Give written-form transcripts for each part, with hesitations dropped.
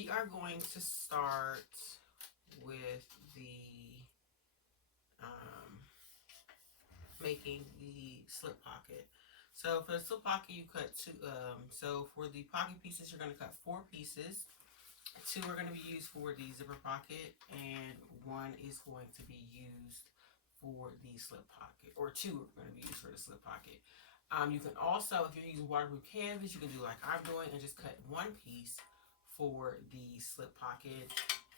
we are going to start with the making the slip pocket. So for the slip pocket, you cut two. So for the pocket pieces, you're going to cut 4 pieces. 2 are going to be used for the zipper pocket, and 1 is going to be used for the slip pocket, or 2 are going to be used for the slip pocket. You can also, if you're using waterproof canvas, you can do like I'm doing and just cut 1 piece for the slip pocket.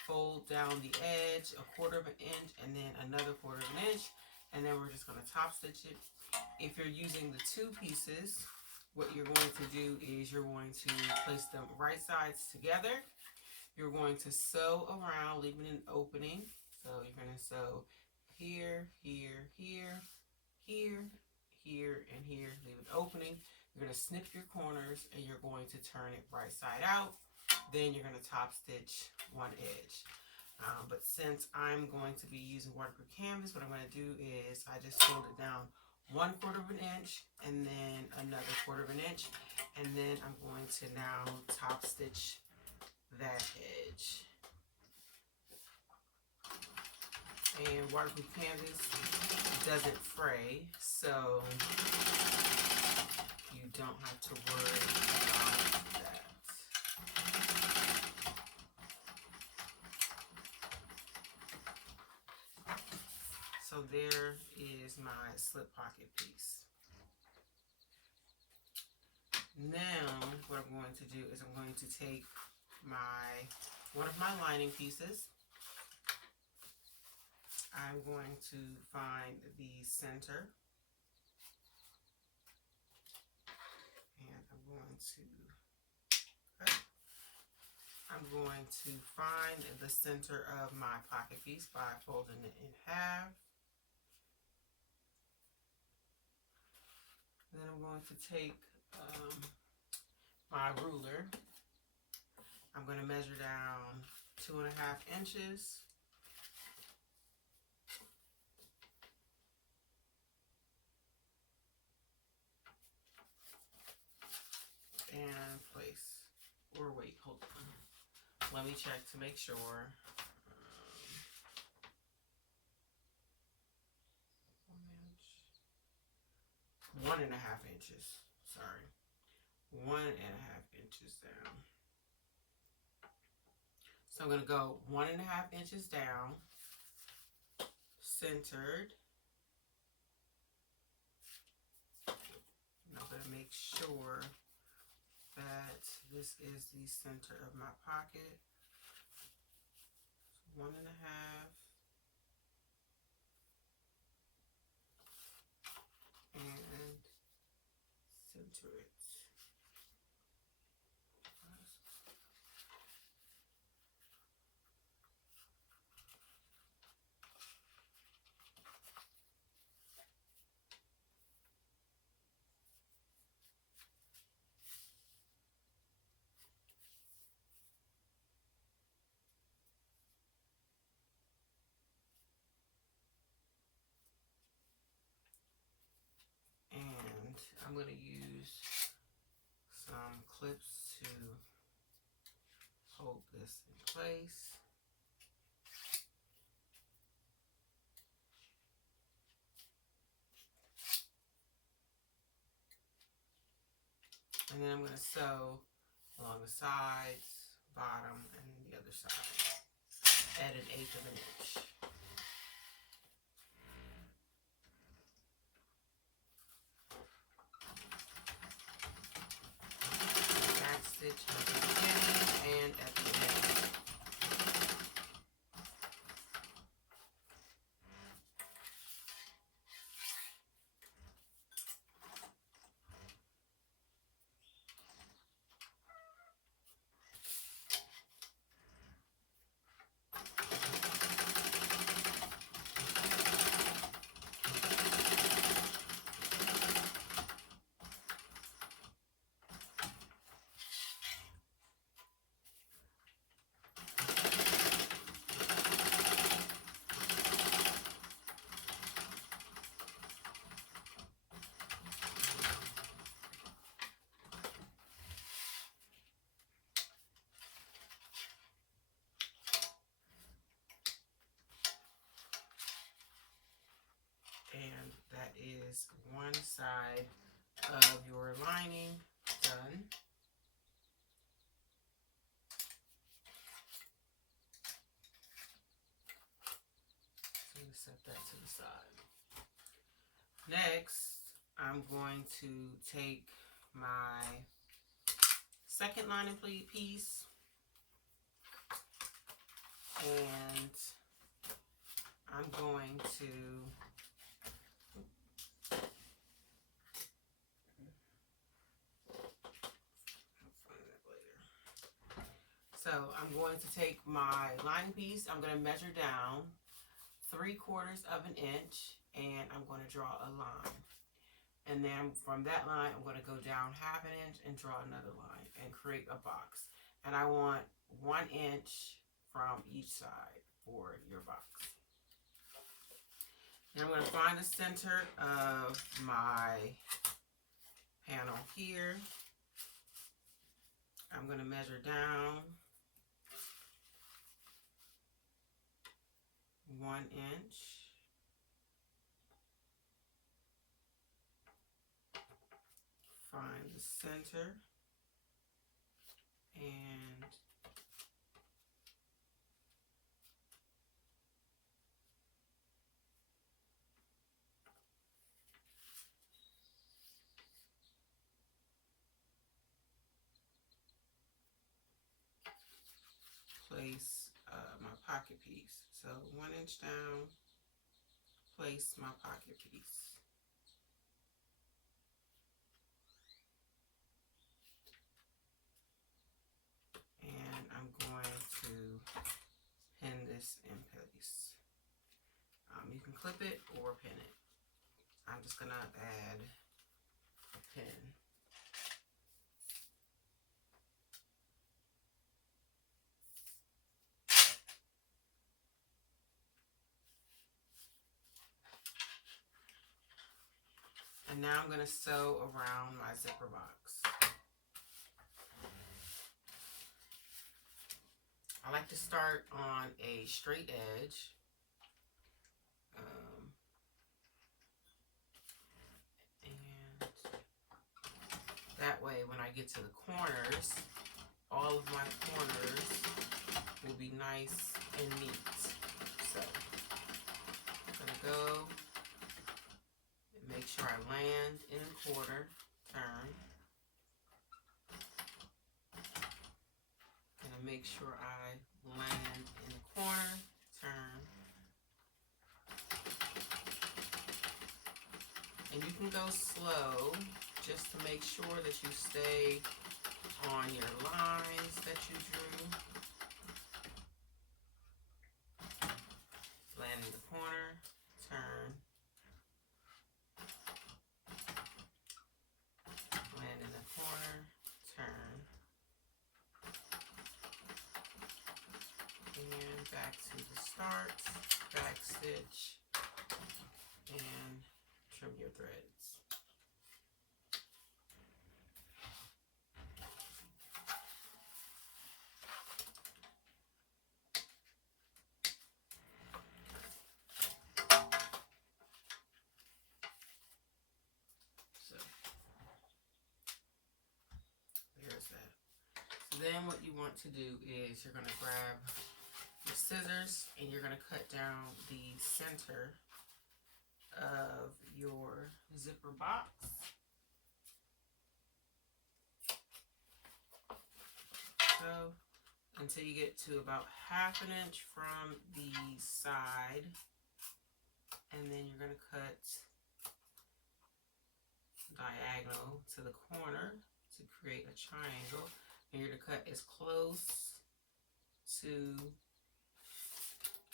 Fold down the edge 1/4 inch and then another 1/4 inch, and then we're just going to top stitch it. If you're using the 2 pieces, what you're going to do is you're going to place them right sides together. You're going to sew around, leaving an opening. So you're going to sew here, here, here, here, here, and here. Leave an opening. You're going to snip your corners, and you're going to turn it right side out. Then you're going to top stitch 1 edge. But since I'm going to be using waterproof canvas, what I'm going to do is I just fold it down 1/4 inch and then another 1/4 inch, and then I'm going to now top stitch that edge. And waterproof canvas doesn't fray, so you don't have to worry about that. So there is my slip pocket piece. Now what I'm going to do is I'm going to take one of my lining pieces. I'm going to find the center, and I'm going to find the center of my pocket piece by folding it in half. And then I'm going to take my ruler. I'm going to measure down 2.5 inches. And place, or wait, hold on. Let me check to make sure. 1 1.5 inches. Sorry. 1.5 inches down. So I'm going to go 1.5 inches down, centered. And I'm going to make sure that this is the center of my pocket. 1.5. And center it. I'm going to use some clips to hold this in place. And then I'm going to sew along the sides, bottom, and the other side at 1/8 inch. Stitch at the beginning and at the end. is one side of your lining done. So you set that to the side. Next, I'm going to take my second lining piece and I'm going to take my lining piece. I'm going to measure down 3/4 of an inch and I'm going to draw a line. And then from that line, I'm going to go down 1/2 inch and draw another line and create a box. And I want 1 inch from each side for your box. And I'm going to find the center of my panel here. I'm going to measure down 1 inch. Find the center and place my pocket piece. So 1 inch down, place my pocket piece. And I'm going to pin this in place. You can clip it or pin it. I'm just going to add a pin. And now I'm going to sew around my zipper box. I like to start on a straight edge. And that way when I get to the corners, all of my corners will be nice and neat. So I'm going to go and make sure I land in a quarter turn. And make sure I land in the corner turn. And you can go slow just to make sure that you stay on your lines that you drew. Land in the corner, turn. Land in the corner, turn. And back to the start, back stitch, and trim your threads. So there's that. So then what you want to do is you're going to grab your scissors and you're going to cut down the center of your zipper box. So until you get to about 1/2 inch from the side, and then you're going to cut diagonal to the corner to create a triangle, and you're going to cut as close to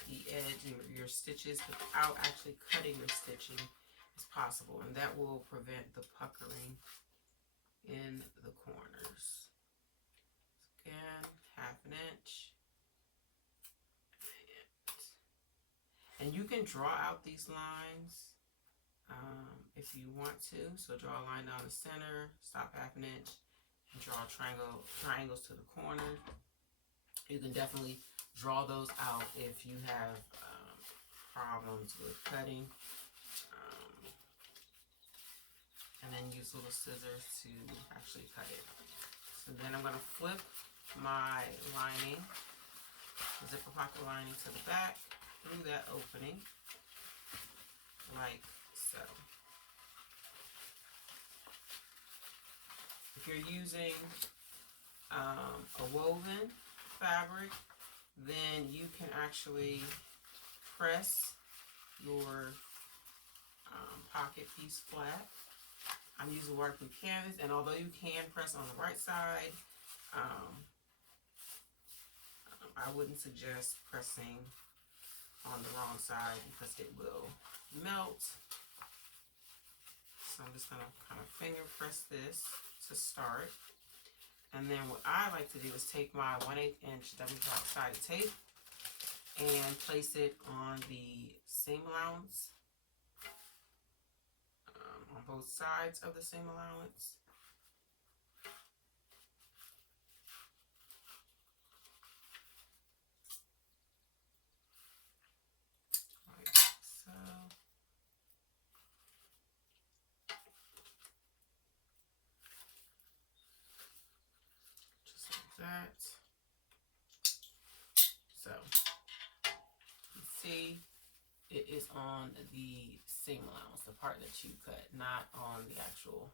the edge of your stitches without actually cutting your stitching as possible, and that will prevent the puckering in the corners. So again, 1/2 inch, and you can draw out these lines if you want to. So draw a line down the center, stop 1/2 inch, and draw triangles to the corner. You can definitely draw those out if you have problems with cutting. can use little scissors to actually cut it. So then I'm going to flip my lining, zipper pocket lining, to the back through that opening, like so. If you're using a woven fabric, then you can actually press your pocket piece flat. I'm using waterproof canvas, and although you can press on the right side, I wouldn't suggest pressing on the wrong side because it will melt. So I'm just going to kind of finger press this to start. And then what I like to do is take my 1/8 inch double-sided tape and place it on the seam allowance, on both sides of the seam allowance. Like so. Just like that. So, you see, it is on the seam allowance, the part that you cut, not on the actual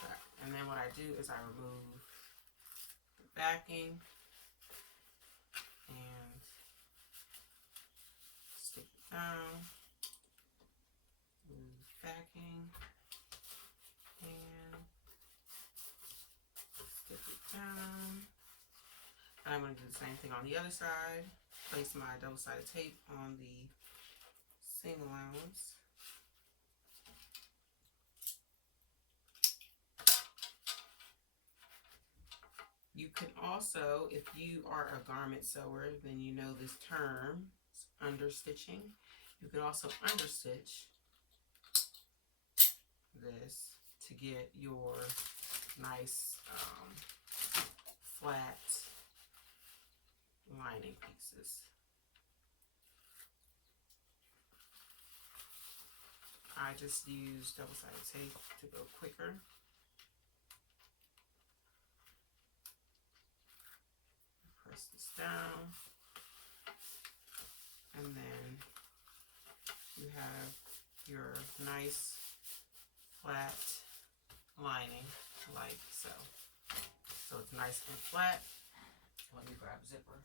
back. And then what I do is I remove the backing and stick it down, remove the backing, and stick it down. And I'm going to do the same thing on the other side. Place my double-sided tape on the seam allowance. You can also, if you are a garment sewer, then you know this term, understitching. You can also understitch this to get your nice flat lining pieces. I just use double-sided tape to go quicker. Press this down, and then you have your nice flat lining like so. So it's nice and flat. Let me grab a zipper.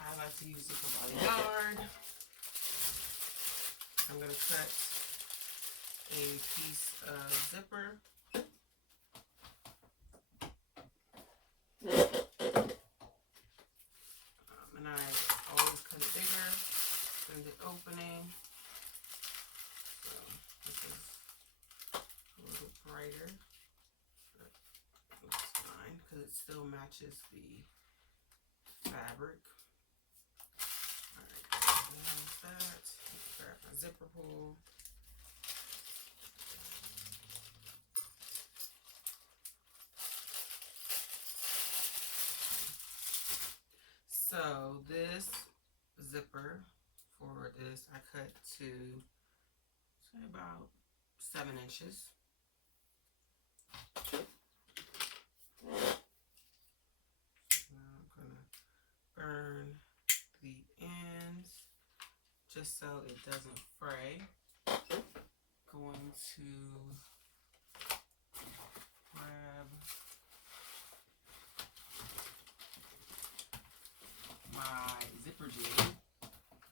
I like to use zipper by yard. I'm going to cut a piece of zipper. And I always cut it bigger than the opening. So this is a little brighter. But looks fine because it still matches the fabric. Alright, there's that. Grab my zipper pull. So this zipper for this I cut to say about 7 inches. Now I'm gonna burn the ends just so it doesn't fray. Going to grab my zipper jig,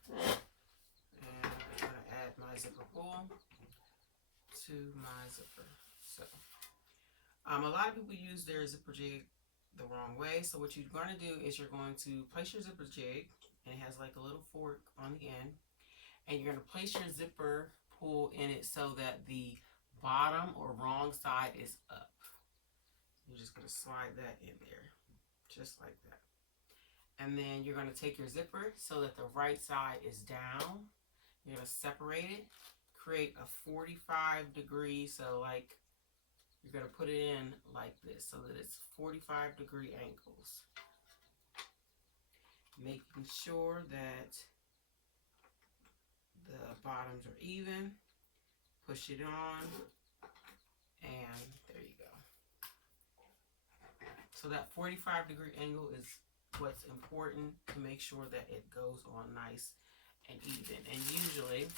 and I'm going to add my zipper pull to my zipper. So a lot of people use their zipper jig the wrong way. So what you're going to do is you're going to place your zipper jig, and it has like a little fork on the end, and you're going to place your zipper pull in it so that the bottom or wrong side is up. You're just going to slide that in there, just like that. And then you're going to take your zipper so that the right side is down. You're going to separate it, create a 45 degree, so like you're going to put it in like this so that it's 45-degree angles. Making sure that the bottoms are even. Push it on, and there you go. So that 45-degree angle is what's important to make sure that it goes on nice and even. And usually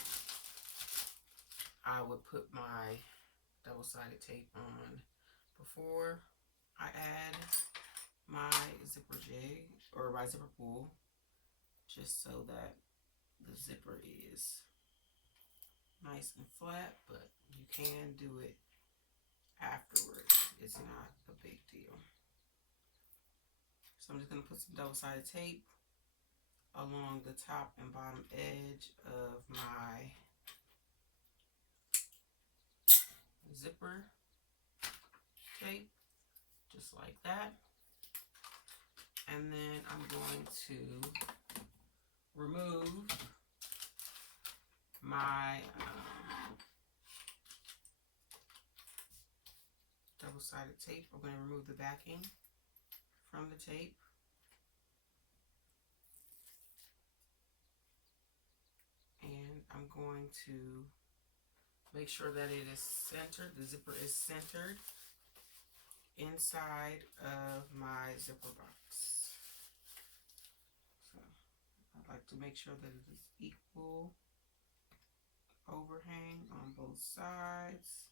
I would put my double-sided tape on before I add my zipper jig or my zipper pull, just so that the zipper is nice and flat, but you can do it afterwards. It's not a big deal. So I'm just going to put some double-sided tape along the top and bottom edge of my zipper tape, just like that. And then I'm going to remove my double-sided tape. I'm going to remove the backing from the tape. And I'm going to make sure that it is centered, the zipper is centered inside of my zipper box. So I'd like to make sure that it is equal overhang on both sides.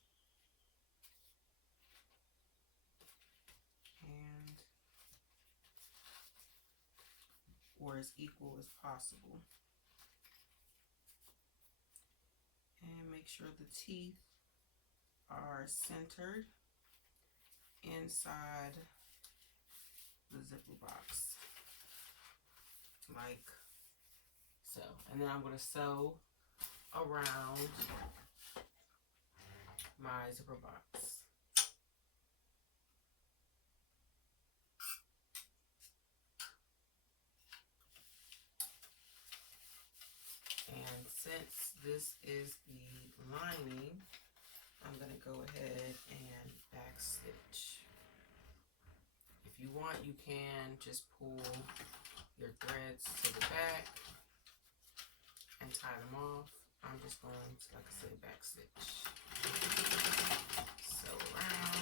And or as equal as possible. And make sure the teeth are centered inside the zipper box, like so. And then I'm going to sew around my zipper box. And since this is the lining, I'm going to go ahead and back stitch. If you want, you can just pull your threads to the back and tie them off. I'm just going to, like I said, back stitch. Sew around.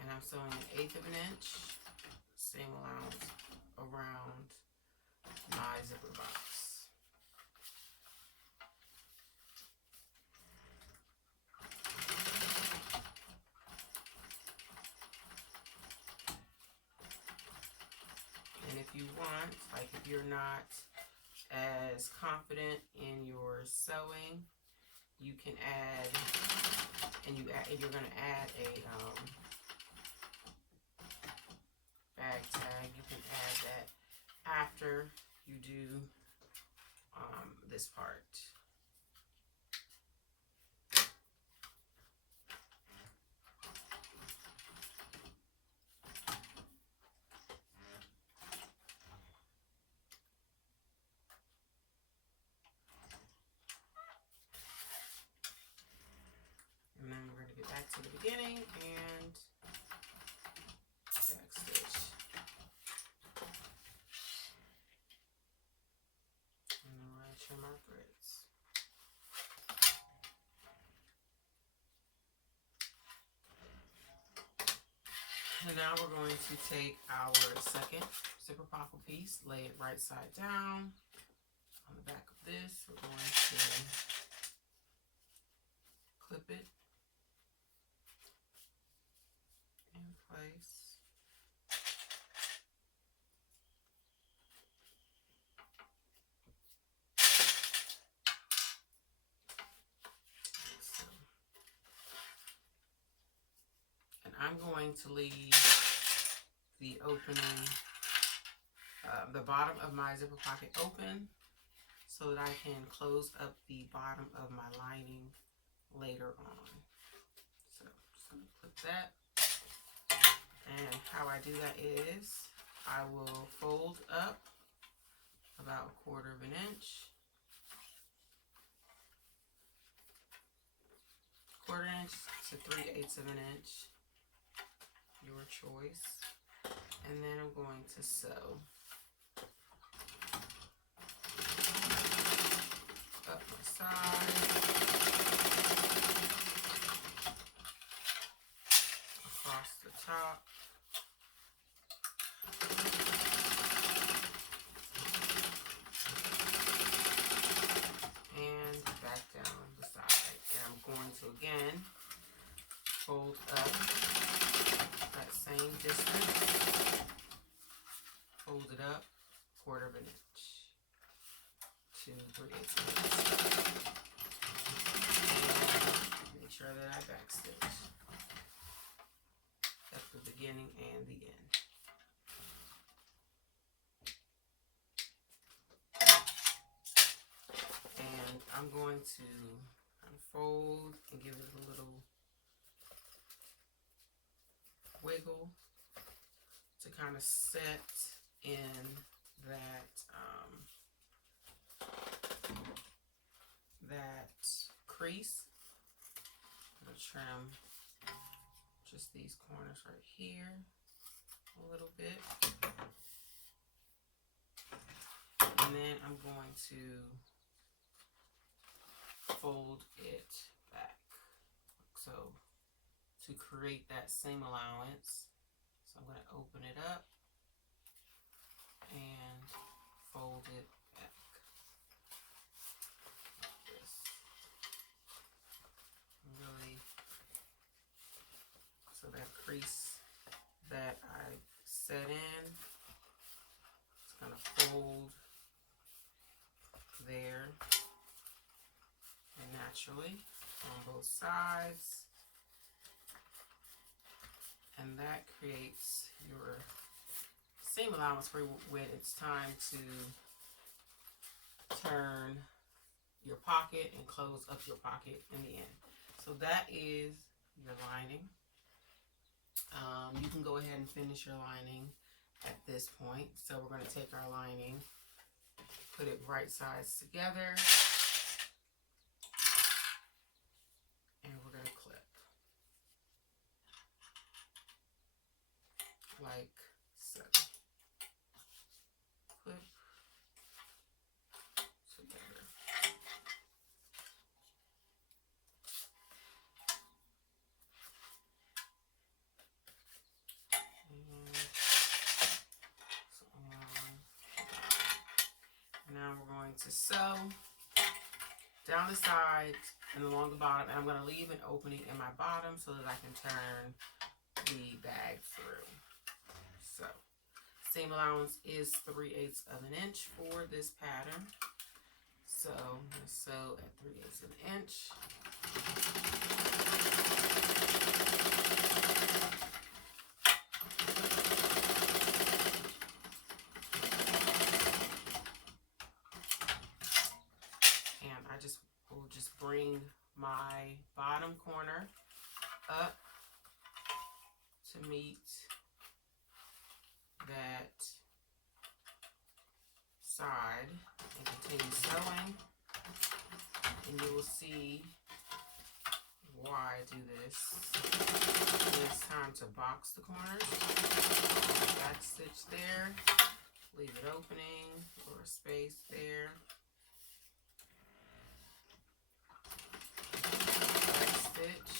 And I'm sewing 1/8 of an inch, same allowance around my zipper box. And if you want, like if you're not as confident in your sewing, you can add, and you're going to add a bag tag. You can add that after you do this part. And then we're going to get back to the beginning and back stitch. And then we're going to trim our threads. And now we're going to take our second zipper pocket piece, lay it right side down on the back of this. We're going to clip it in place. So, and I'm going to leave the opening, the bottom of my zipper pocket open so that I can close up the bottom of my lining later on. So I'm just going to clip that. And how I do that is I will fold up about 1/4 inch, 1/4 inch to 3/8 inch, your choice. And then I'm going to sew up my side, across the top, and back down the side. And I'm going to again fold up that same distance, fold it up 1/4 inch to 3/8 inch. And make sure that I backstitch at the beginning and the end. And I'm going to unfold and give it a little wiggle to kind of set in that that crease. I'm going to trim just these corners right here a little bit. And then I'm going to fold it back. So to create that seam allowance, so I'm going to open it up and fold it back like this. Really, so that crease that I set in, it's going to fold there and naturally on both sides. And that creates your seam allowance for when it's time to turn your pocket and close up your pocket in the end. So that is your lining. You can go ahead and finish your lining at this point. So we're going to take our lining, put it right sides together, and we're going to clip like so. Clip together. And now we're going to sew down the sides and along the bottom, and I'm going to leave an opening in my bottom so that I can turn the bag through. So seam allowance is 3/8 inch for this pattern. So I'm going to sew at 3/8 inch. And I will just bring my bottom corner up to meet that side and continue sewing, and you will see why I do this. When it's time to box the corners, back stitch there, leave it opening or a space there, back stitch,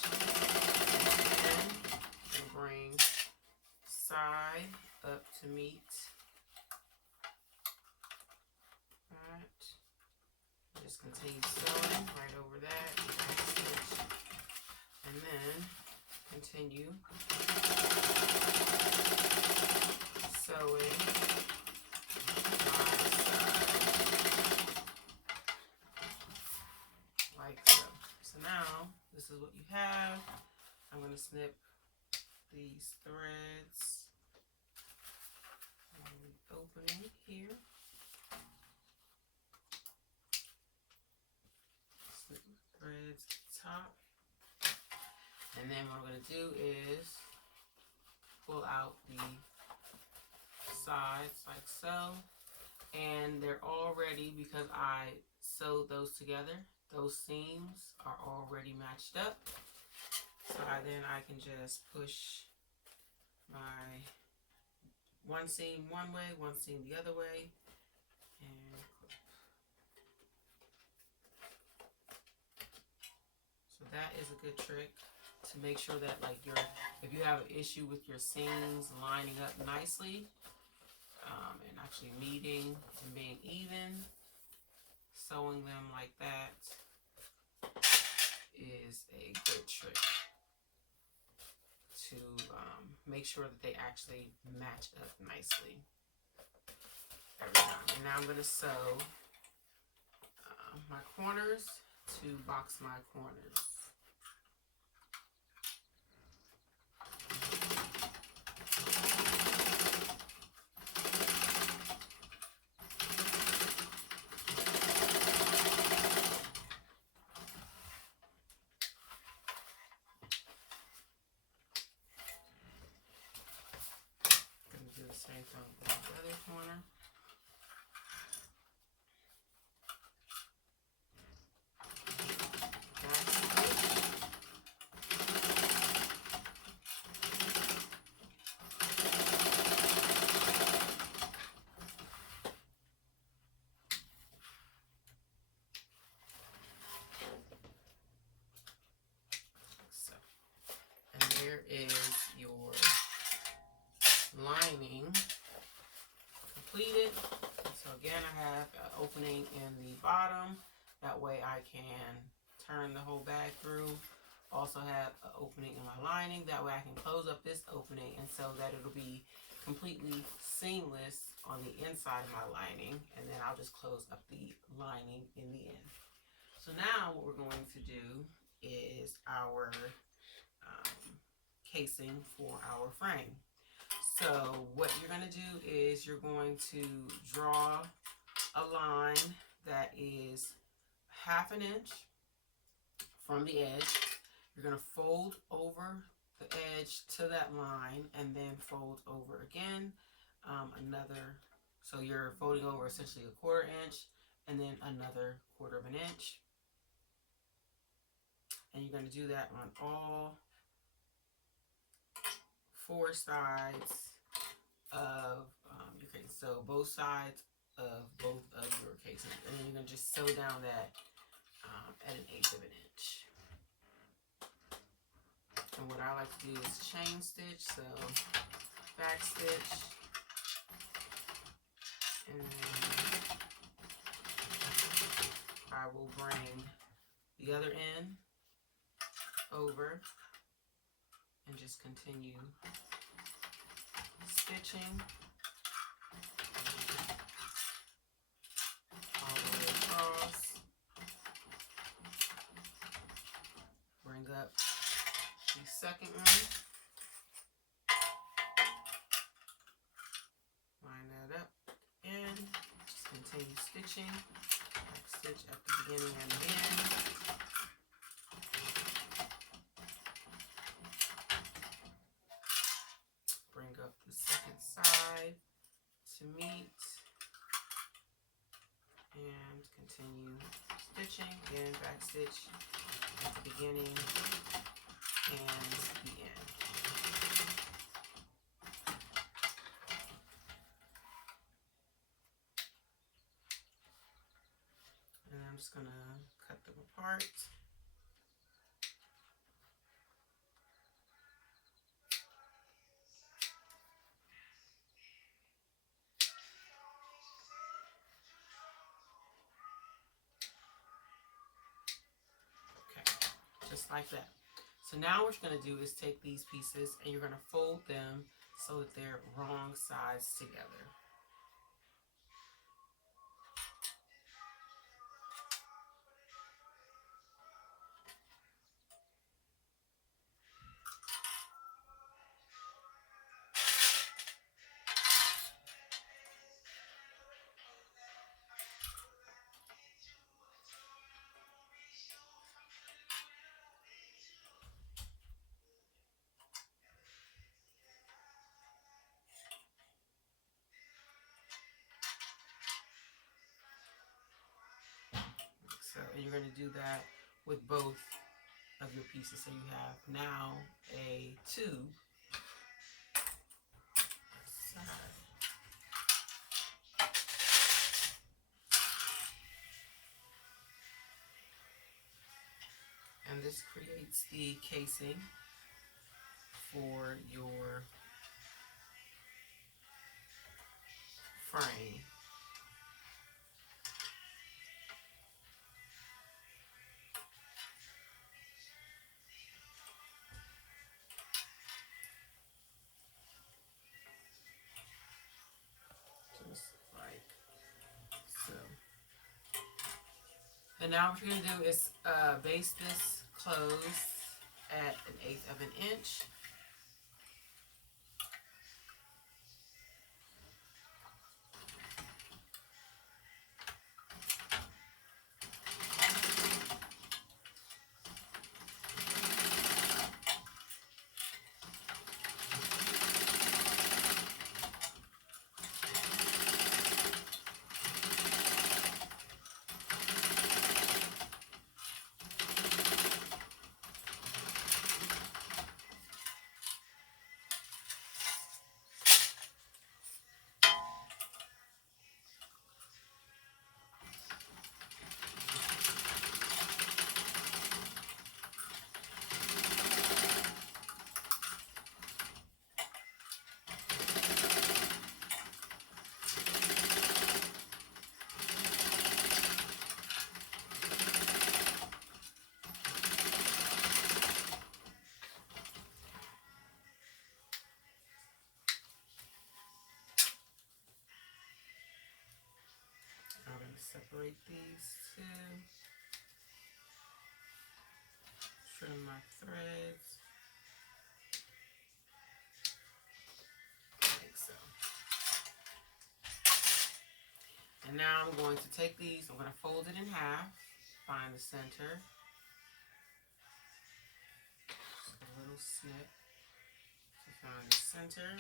and bring side up to meet that. Just continue sewing right over that, back stitch, and then continue sewing like so. So now this is what you have. I'm going to snip these threads on the opening here. Snip the threads at the top. And then what I'm going to do is pull out the sides like so. And they're already, because I sewed those together, those seams are already matched up. So then I can just push my one seam one way, one seam the other way, and clip. So that is a good trick to make sure that like if you have an issue with your seams lining up nicely, and actually meeting and being even, sewing them like that is a good trick to make sure that they actually match up nicely every time. And now I'm going to sew my corners to box my corners. Going to do the same thing with the other corner. There is your lining completed. So again, I have an opening in the bottom. That way I can turn the whole bag through. Also have an opening in my lining. That way I can close up this opening and so that it'll be completely seamless on the inside of my lining. And then I'll just close up the lining in the end. So now what we're going to do is our casing for our frame. So what you're going to do is you're going to draw a line that is 1/2 inch from the edge. You're going to fold over the edge to that line and then fold over again so you're folding over essentially 1/4 inch and then another 1/4 inch. And you're going to do that on all 4 sides of your casing. So both sides of both of your casings. And then you're going to just sew down that at 1/8 inch. And what I like to do is chain stitch. So back stitch. And then I will bring the other end over and just continue stitching all the way across. Bring up the second one. Line that up and just continue stitching. Back stitch at the beginning and the end. Bring up the second side to meet and continue stitching. Again, back stitch at the beginning and the end. And I'm just going to cut them apart. Just like that. So now what you're going to do is take these pieces and you're going to fold them so that they're wrong sides together. going to do that with both of your pieces. So you have now a tube side. And this creates the casing for your frame. Just like so. And now what you're going to do is base this close at 1/8 of an inch. I'm going to separate these two. Trim my threads. Like so. And now I'm going to take these, I'm going to fold it in half, find the center. Just a little snip to find the center.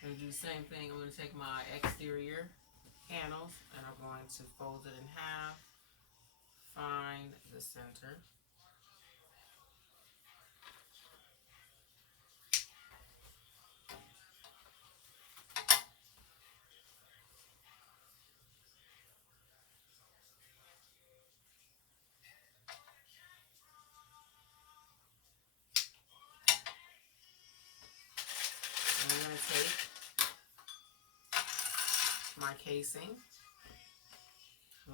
I'm going to do the same thing. I'm going to take my exterior panels and I'm going to fold it in half, find the center. And I'm going to take my casing,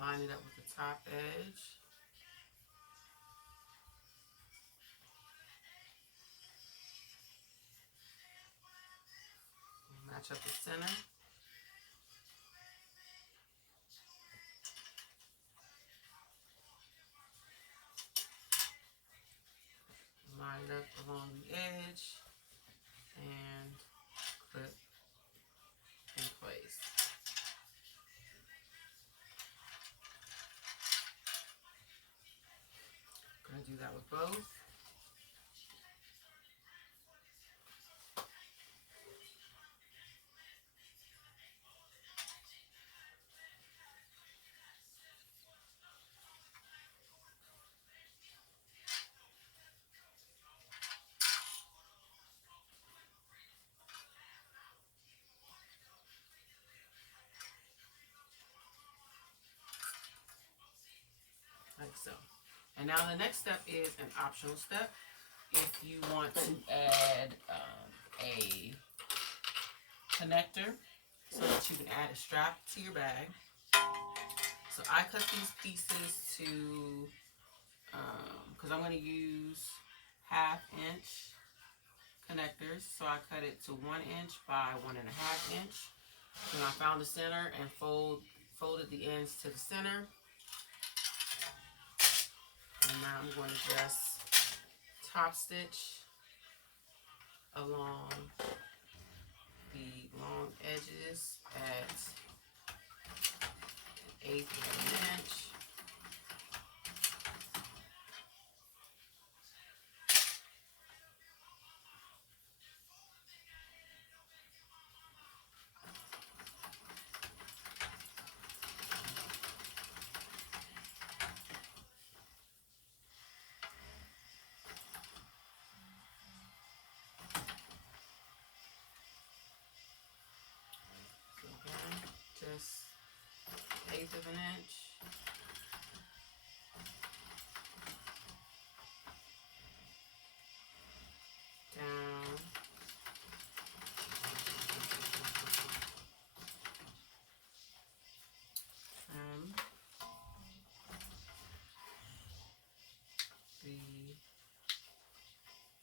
line it up with the top edge. Match up the center. Line it up along the edge and clip in place. I'm going to do that with both. Like so. And now the next step is an optional step. If you want to add a connector so that you can add a strap to your bag. So I cut these pieces to, because I'm going to use 1/2 inch connectors. So I cut it to 1 inch by 1.5 inch. Then I found the center and folded the ends to the center. And now I'm going to just top stitch along the long edges at 1/8 of an inch. 1/8 of an inch. Down. Trim the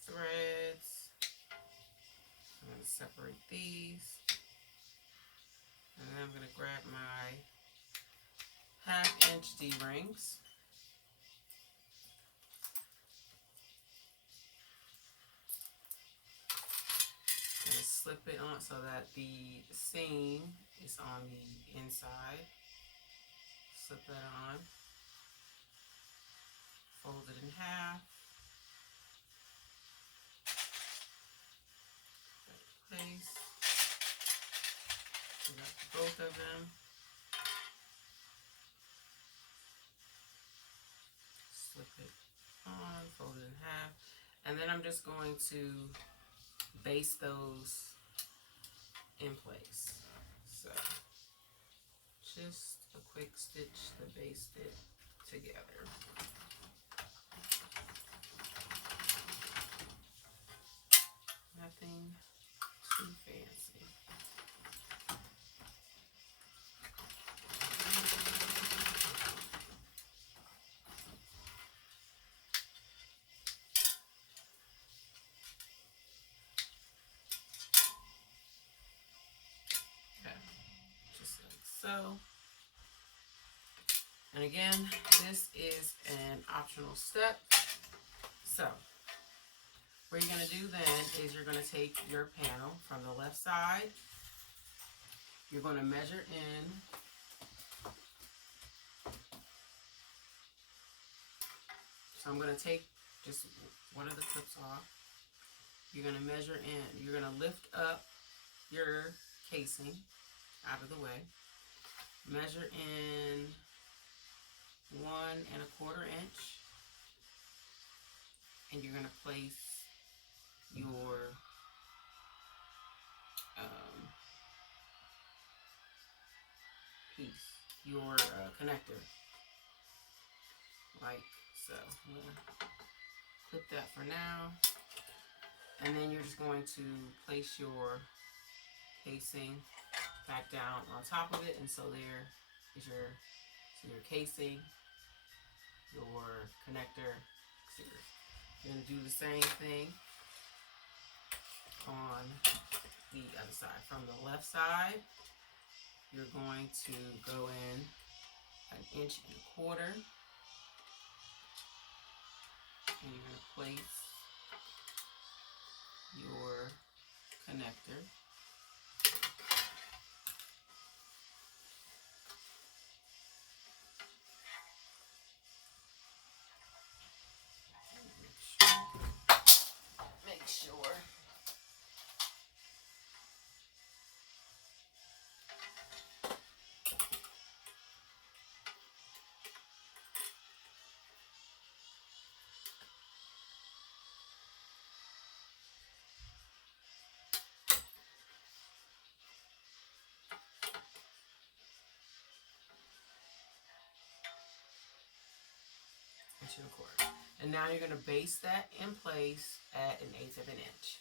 threads. I'm going to separate these. And then I'm going to grab my 1/2 inch D-rings. And slip it on so that the seam is on the inside. Slip that on. Fold it in half. Place. We got both of them. Slip it on, fold it in half, and then I'm just going to baste those in place. So just a quick stitch to baste it together. Nothing too fancy. Okay, just like so. And again, this is an optional step. So what you're going to do then is you're going to take your panel from the left side. You're going to measure in. So I'm going to take just one of the clips off. You're going to measure in. You're going to lift up your casing out of the way. Measure in 1¼ inch. And you're going to place your piece, your connector, like so. I'm going to clip that for now. And then you're just going to place your casing back down on top of it. And so there is your casing, your connector. You're going to do the same thing on the other side. From the left side, you're going to go in 1¼ inch. And you're going to place your connector. Make sure. And now you're going to baste that in place at 1/8 of an inch.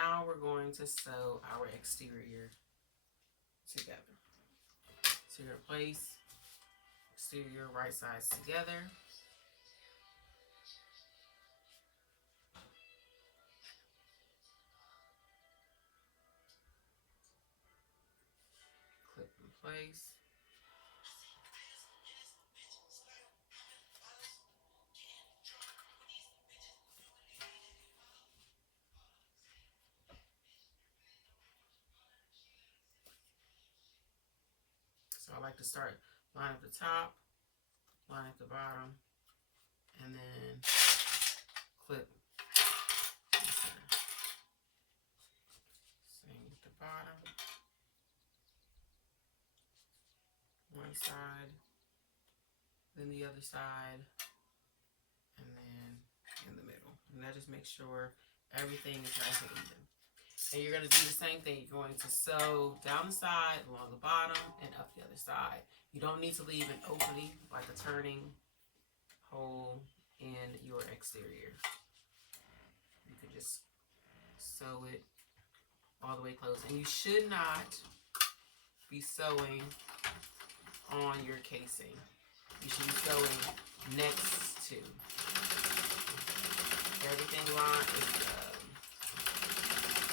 now we're going to sew our exterior together. So you're going to place exterior right sides together. Clip in place. So I like to start line up the top, line up the bottom, and then clip the center. Same with the bottom. One side, then the other side, and then in the middle. And that just makes sure everything is nice and even. And you're going to do the same thing. You're going to sew down the side, along the bottom, and up the other side. You don't need to leave an opening, like a turning hole in your exterior. You can just sew it all the way closed. And you should not be sewing on your casing. You should be sewing next to. Everything is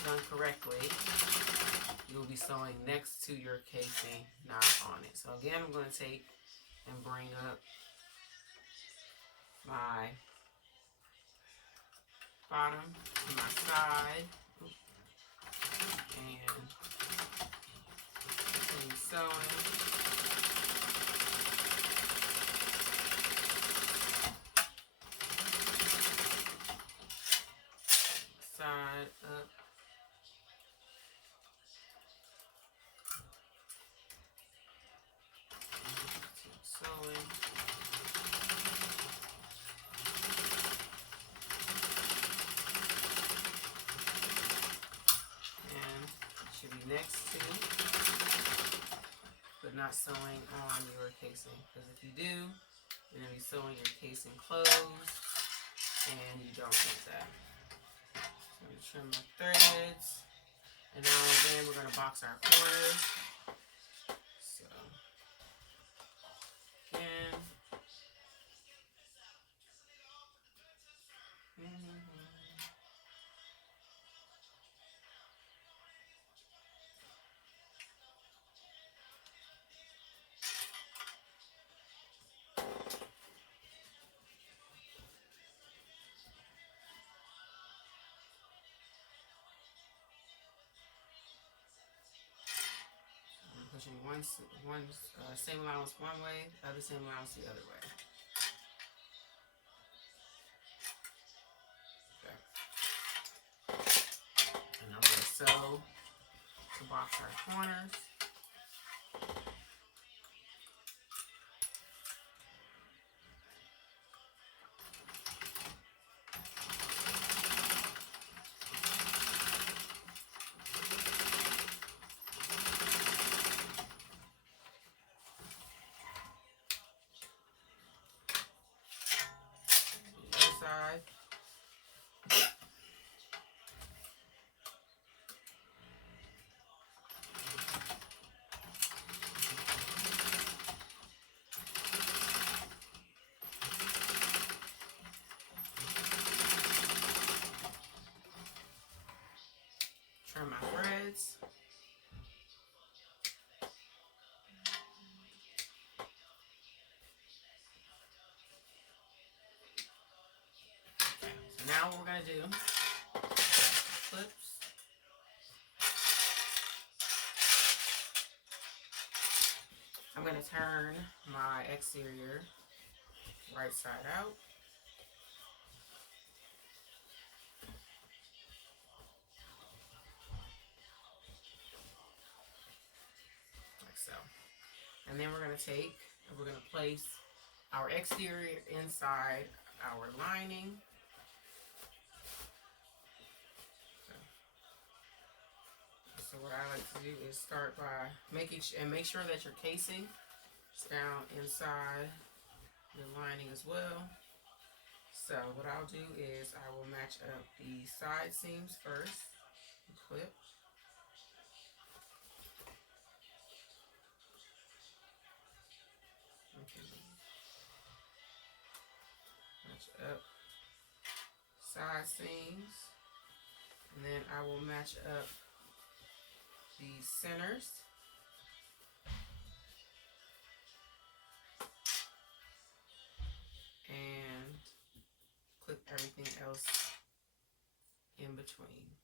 done correctly. You'll be sewing next to your casing, not on it. So again, I'm going to take and bring up my bottom to my side and continue sewing. Side up. Keep sewing. And it should be next to, but not sewing on your casing. Because if you do, you're going to be sewing your casing closed, and you don't want that. So I'm going to trim my threads. And now again, we're going to box our corners. So, again. Pushing one same allowance one way, the other same allowance the other way. Okay. And I'm going to sew to box our corners. The other side. Trim my threads. So now what we're going to do, clips. I'm going to turn my exterior right side out. Like so. And then we're going to take and we're going to place our exterior inside our lining. So what I like to do is start by make sure that your casing is down inside your lining as well. So what I'll do is I will match up the side seams first. clip. Okay. Match up side seams. And then I will match up the centers. And clip everything else in between.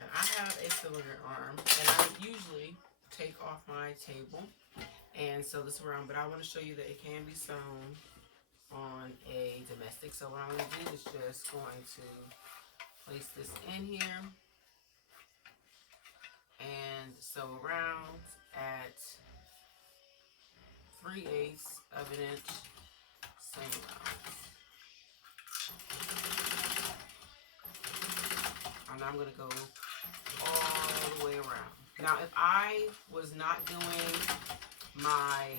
And I have a cylinder arm, and I usually take off my table and sew this around, but I want to show you that it can be sewn on a domestic. So what I'm going to do is just going to place this in here and sew around at 3/8 of an inch, same rounds. And I'm going to go all the way around. Now, if I was not doing my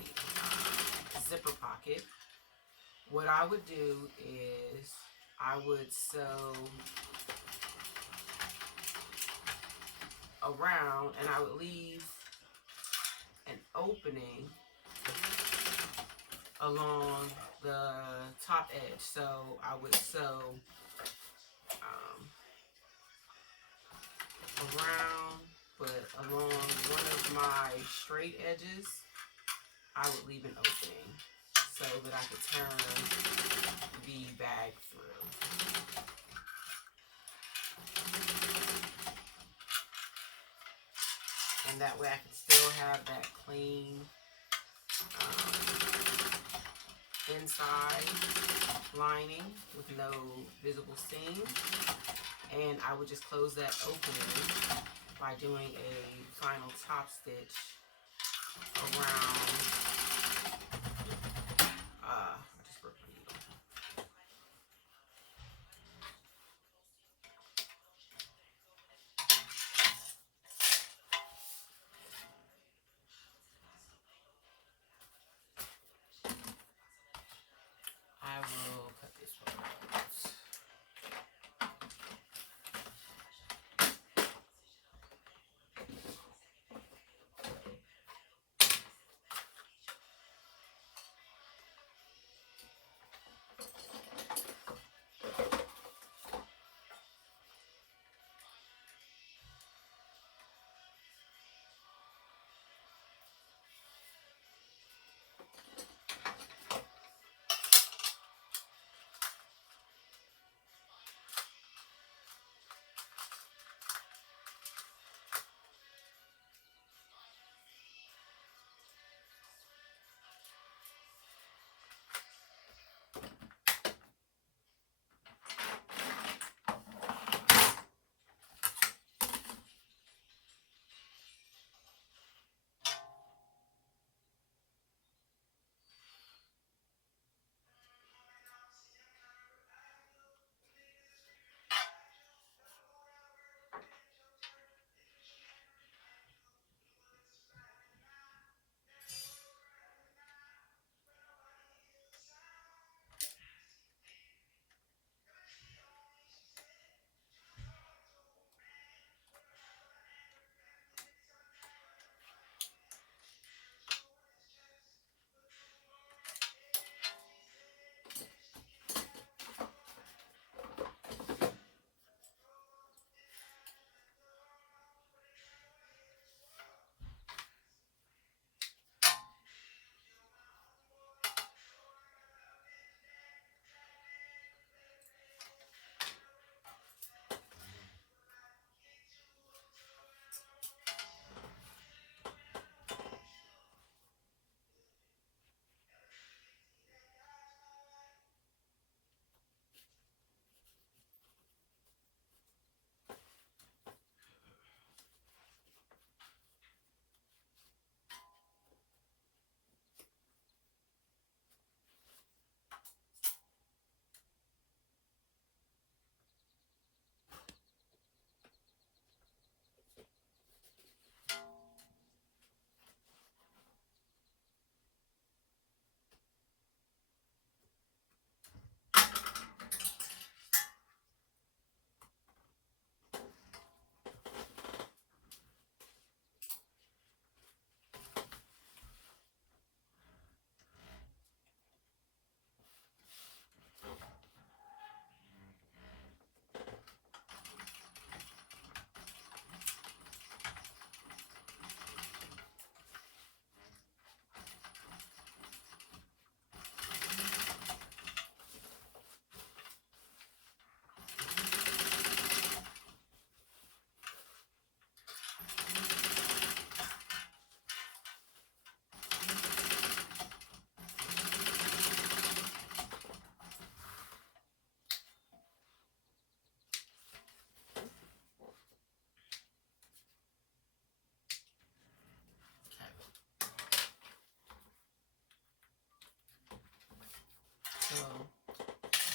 zipper pocket, what I would do is I would sew around and I would leave an opening along the top edge. So I would sew around, but along one of my straight edges, I would leave an opening so that I could turn the bag through. And that way I can still have that clean inside lining with no visible seam. And I would just close that opening by doing a final top stitch around, I just broke my needle. I will cut this part out.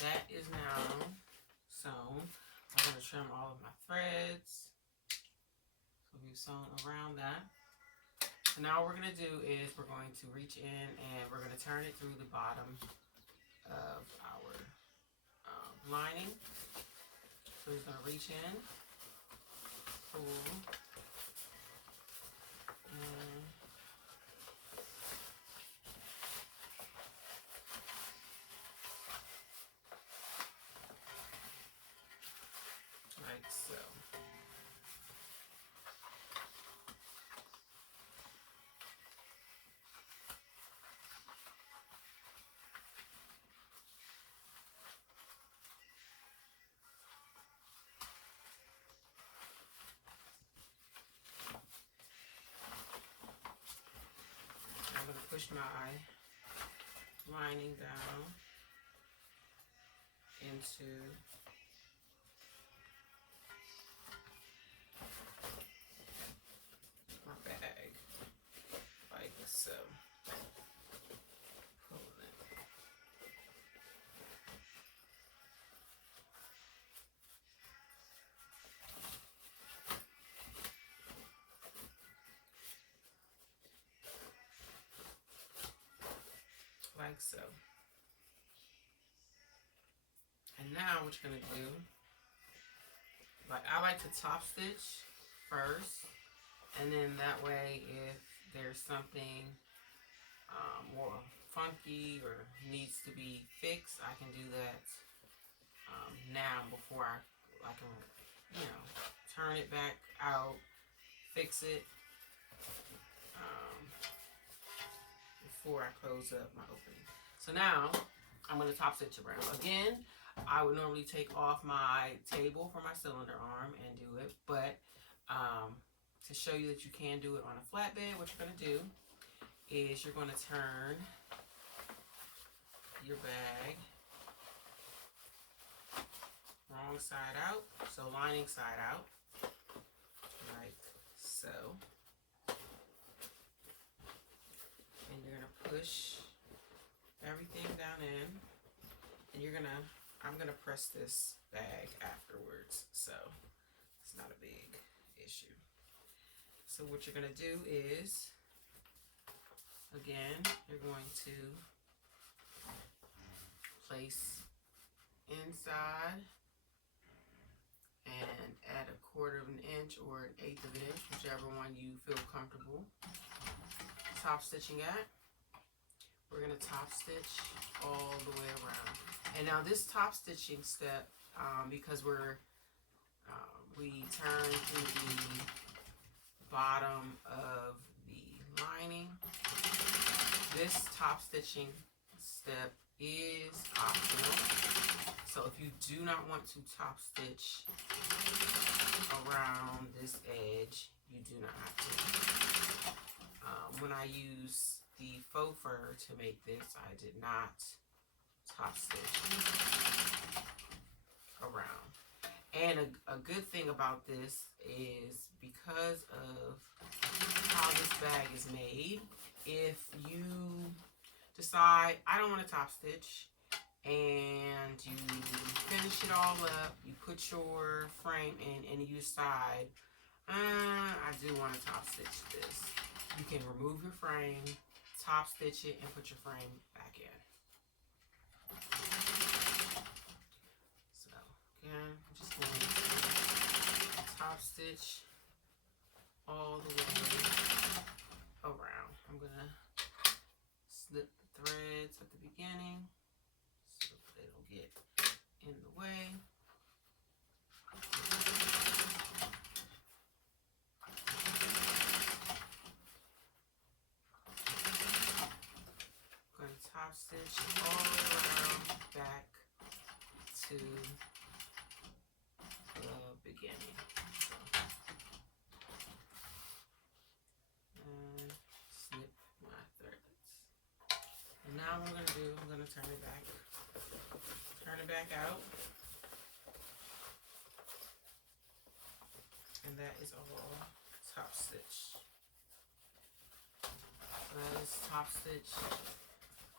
that is now sewn. I'm going to trim all of my threads. So we've sewn around that. So now what we're going to do is we're going to reach in and we're going to turn it through the bottom of our lining. So we're going to reach in, pull, and like so. I'm going to push my lining down into my bag like so. Pull it. Like so. And now what you're going to do, like I like to top stitch first, and then that way if there's something more funky or needs to be fixed, I can do that now before I can, you know, turn it back out, fix it before I close up my opening. So now I'm going to top stitch around. Again, I would normally take off my table for my cylinder arm and do it, but to show you that you can do it on a flatbed, what you're going to do is you're going to turn your bag wrong side out, so lining side out, like so. And you're going to push everything down in, and I'm going to press this bag afterwards, so it's not a big issue. So what you're going to do is, again, you're going to place inside and add 1/4 of an inch or 1/8 of an inch, whichever one you feel comfortable top stitching at. We're going to top stitch all the way around. And now this top stitching step, because we turn through the bottom of the lining, this top stitching step is optional. So if you do not want to top stitch around this edge, you do not have to. When I use the faux fur to make this, I did not top stitch around. And a good thing about this is because of how this bag is made, if you decide I don't want to top stitch and you finish it all up, you put your frame in and you decide I do want to top stitch this, you can remove your frame, top stitch it, and put your frame back in. So again, I'm just going to top stitch all the way around. I'm going to slip the threads at the beginning so that they don't get in the way. I'm going to top stitch all the way around back to the beginning. And snip my threads. And now what I'm going to do, I'm going to turn it back out. And that is all top stitch. That is top stitch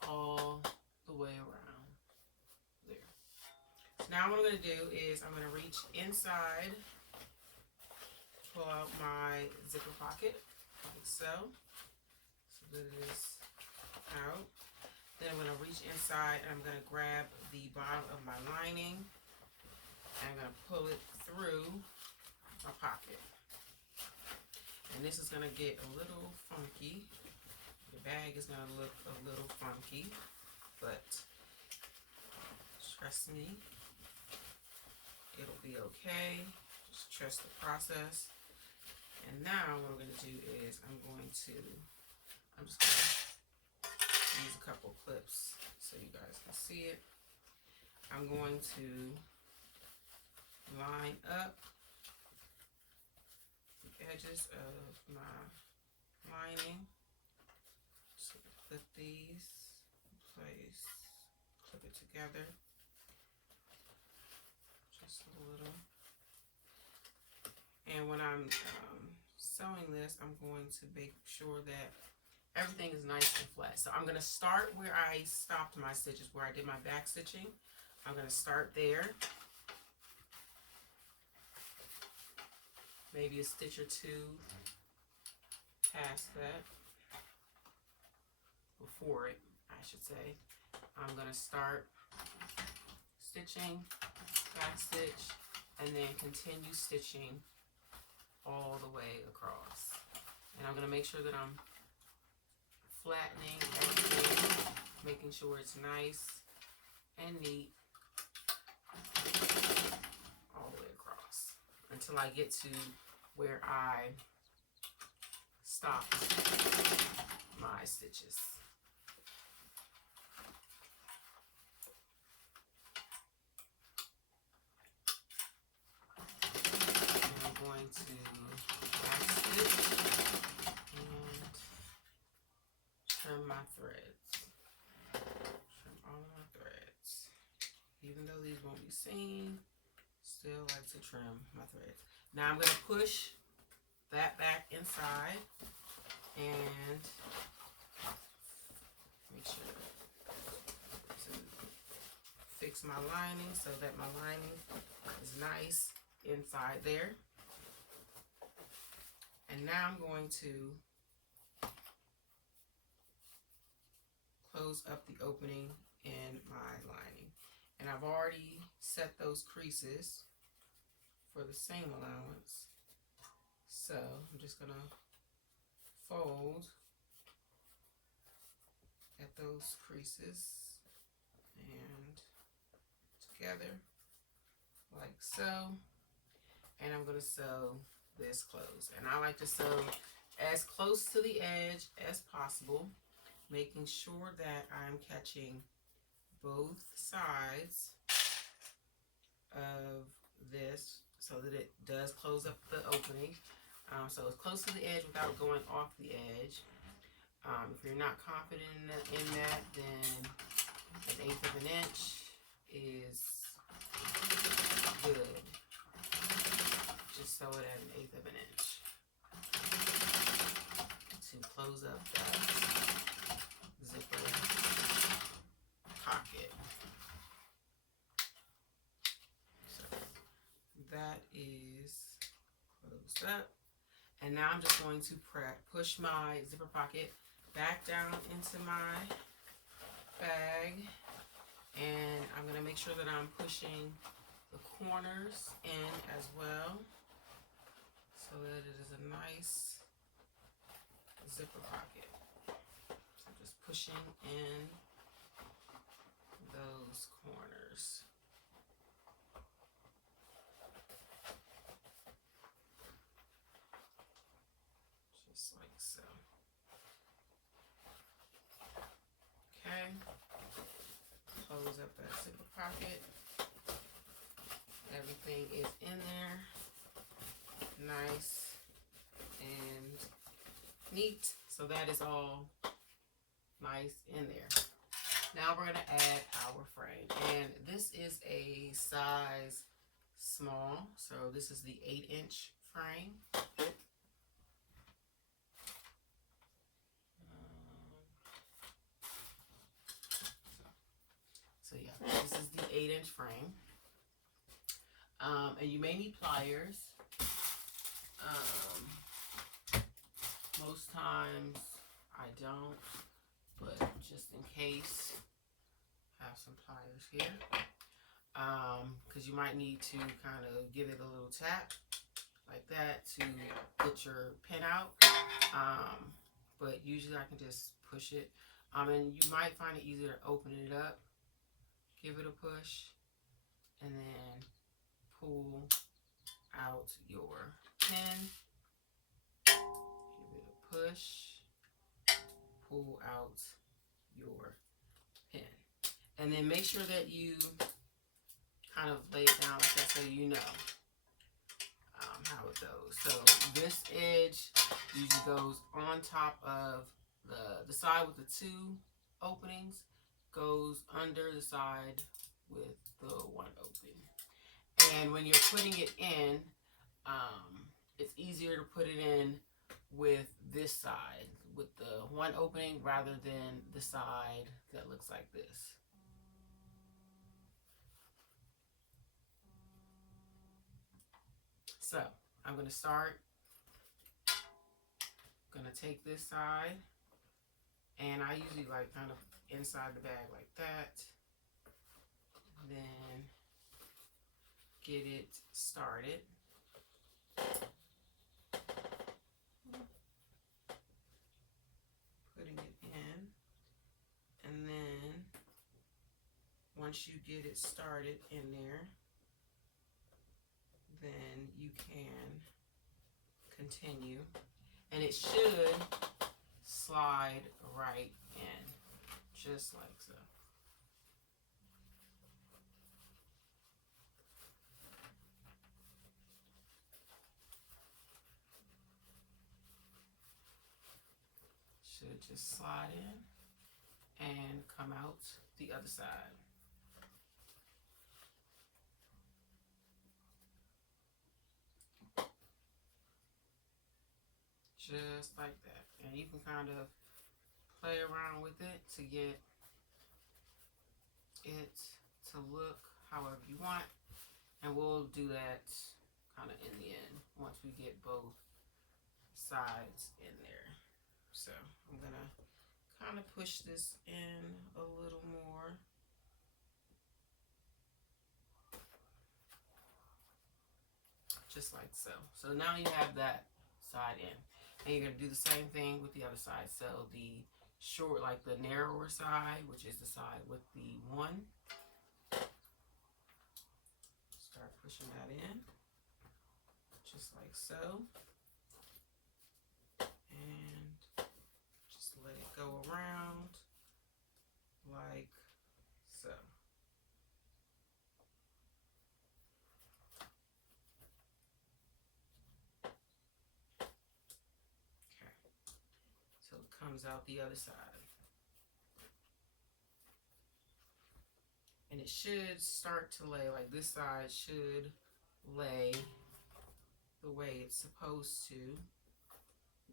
all the way around there. Now what I'm going to do is I'm going to reach inside, pull out my zipper pocket, like so. So that it is out. Then I'm going to reach inside and I'm going to grab the bottom of my lining and I'm going to pull it through my pocket. And this is going to get a little funky. The bag is going to look a little funky, but trust me, it'll be okay. Just trust the process. And now what we're going to do is I'm just going to use a couple clips so you guys can see it. I'm going to line up the edges of my lining. So clip these in place, clip it together just a little. And when I'm sewing this, I'm going to make sure that everything is nice and flat. So I'm going to start where I stopped my stitches, where I did my back stitching. I'm going to start there. Maybe a stitch or two past that. Before it, I should say. I'm going to start stitching, back stitch, and then continue stitching all the way across. And I'm going to make sure that I'm flattening everything, making sure it's nice and neat all the way across until I get to where I stopped my stitches. And I'm going to back stitch and trim my threads. Trim all of my threads. Even though these won't be seen, still like to trim my threads. Now I'm going to push that back inside and make sure to fix my lining so that my lining is nice inside there. And now I'm going to close up the opening in my lining. And I've already set those creases for the seam allowance. So I'm just going to fold at those creases and together like so. And I'm going to sew this close. And I like to sew as close to the edge as possible, making sure that I'm catching both sides of this so that it does close up the opening. So it's close to the edge without going off the edge. If you're not confident in that, then 1/8 of an inch is good. Just sew it at 1/8 of an inch to close up that zipper pocket. So that is closed up. And now I'm just going to push my zipper pocket back down into my bag. And I'm going to make sure that I'm pushing the corners in as well, so that it is a nice zipper pocket. So just pushing in those corners. Just like so. Okay. Close up that zipper pocket. Everything is in there, nice and neat. So that is all nice in there. Now we're going to add our frame. And this is a size small. So this is the 8-inch frame. So yeah, this is the 8-inch frame. And you may need pliers. Most times I don't, but just in case, have some pliers here. Because you might need to kind of give it a little tap like that to get your pin out. But usually I can just push it. And you might find it easier to open it up, give it a push, and then pull out your pin. Give it a push, pull out your pin. And then make sure that you kind of lay it down like that so you know how it goes. So this edge usually goes on top of the side with the two openings, goes under the side with the one opening. And when you're putting it in, it's easier to put it in with this side, with the one opening, rather than the side that looks like this. So I'm going to start. I'm going to take this side, and I usually like kind of inside the bag like that. Then get it started. Putting it in, and then once you get it started in there, then you can continue, and it should slide right in, just like so. Should just slide in and come out the other side. Just like that. And you can kind of play around with it to get it to look however you want. And we'll do that kind of in the end once we get both sides in there. So I'm going to kind of push this in a little more. Just like so. So now you have that side in. And you're going to do the same thing with the other side. So the short, like the narrower side, which is the side with the one. Start pushing that in. Just like so. And just let it go around like so. Okay. So it comes out the other side. And it should start to lay, like this side should lay the way it's supposed to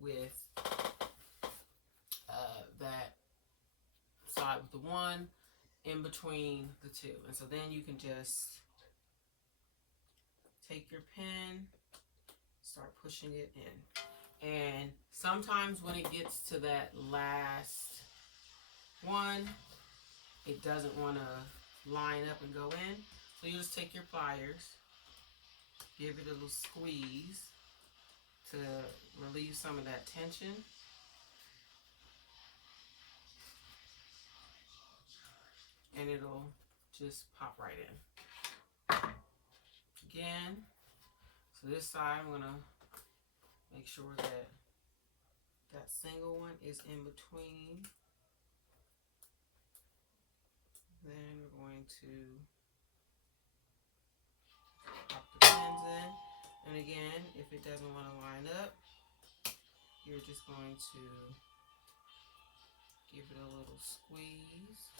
with that side with the one in between the two. And so then you can just take your pen, start pushing it in. And sometimes when it gets to that last one, it doesn't want to line up and go in. So you just take your pliers, give it a little squeeze to relieve some of that tension. And it'll just pop right in. Again, so this side I'm gonna make sure that that single one is in between. Then we're going to pop the pins in. And again, if it doesn't want to line up, you're just going to give it a little squeeze.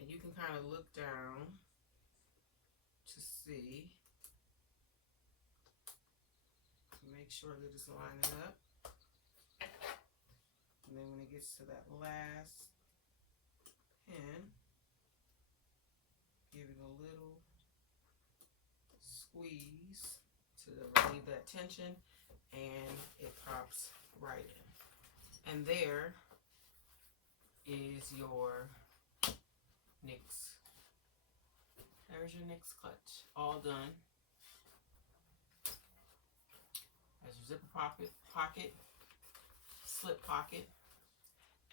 And you can kind of look down to see, to make sure that it's lining up. And then when it gets to that last pin, give it a little squeeze to relieve that tension, and it pops right in. And there is your Nyx. There's your Nyx Clutch, all done. There's your zipper pocket, slip pocket,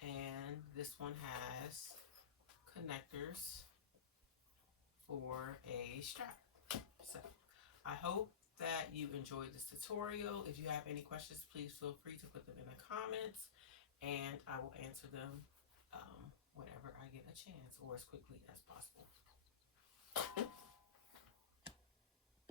and this one has connectors for a strap. So I hope that you enjoyed this tutorial. If you have any questions, please feel free to put them in the comments, and I will answer them whenever I get a chance, or as quickly as possible.